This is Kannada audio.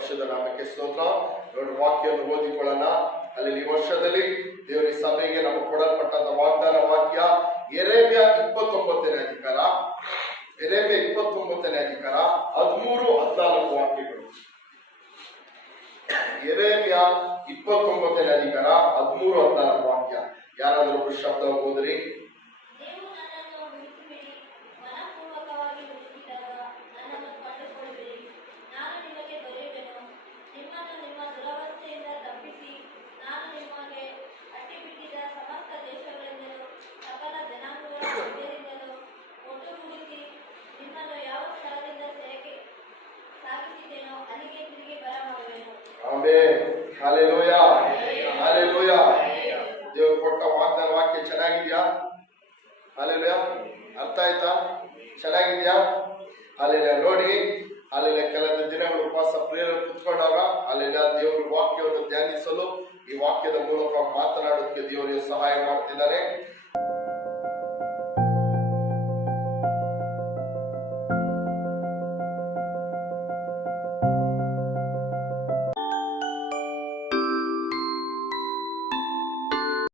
ಪರಿಶುದ್ಧ ನಾಮಕ್ಕೆ ಸ್ತೋತ್ರ. ನೋಡಿ, ವಾಕ್ಯವನ್ನು ಓದಿಕೊಳ್ಳೋಣ. ಅಲ್ಲಿ ಈ ವರ್ಷದಲ್ಲಿ ದೇವರ ಸಭೆಗೆ ನಮಗೆ ಕೊಡಲ್ಪಟ್ಟಂತ ವಾಗ್ದಾನ ವಾಕ್ಯ ಯೆರೆಮೀಯ 29ನೇ ಅಧಿಕಾರ, ಯೆರೆಮೀಯ 29ನೇ ಅಧಿಕಾರ 13-14 ವಾಕ್ಯಗಳು. ಯೆರೆಮೀಯ 29ನೇ ಅಧಿಕಾರ 13-14 ವಾಕ್ಯ. ಯಾರಾದರೂ ಒಬ್ಬರು ಶಬ್ದ ಓದ್ರಿ. Hallelujah, hallelujah. ದೇವರು ಕೊಟ್ಟ ವಾಗ್ದಾನ ವಾಕ್ಯ ಚೆನ್ನಾಗಿದ್ಯಾ? ಹಾಲೆಲೂಯಾ. ಅರ್ಥ ಆಯ್ತಾ? ಚೆನ್ನಾಗಿದ್ಯಾ? ಹಾಲೆಲೂಯಾ. ನೋಡಿ, ಹಾಲೆಲೂಯಾ. ಕೆಲವು ದಿನಗಳು ಉಪವಾಸ ಪ್ರೇಯರ್ ಕುತ್ಕೊಂಡಾಗ ಹಾಲೆಲೂಯಾ ದೇವರ ವಾಕ್ಯವನ್ನು ಧ್ಯಾನಿಸಲು ಈ ವಾಕ್ಯದ ಮೂಲಕ ಮಾತನಾಡೋದಕ್ಕೆ ದೇವರಿಗೆ ಸಹಾಯ ಮಾಡ್ತಿದ್ದಾರೆ.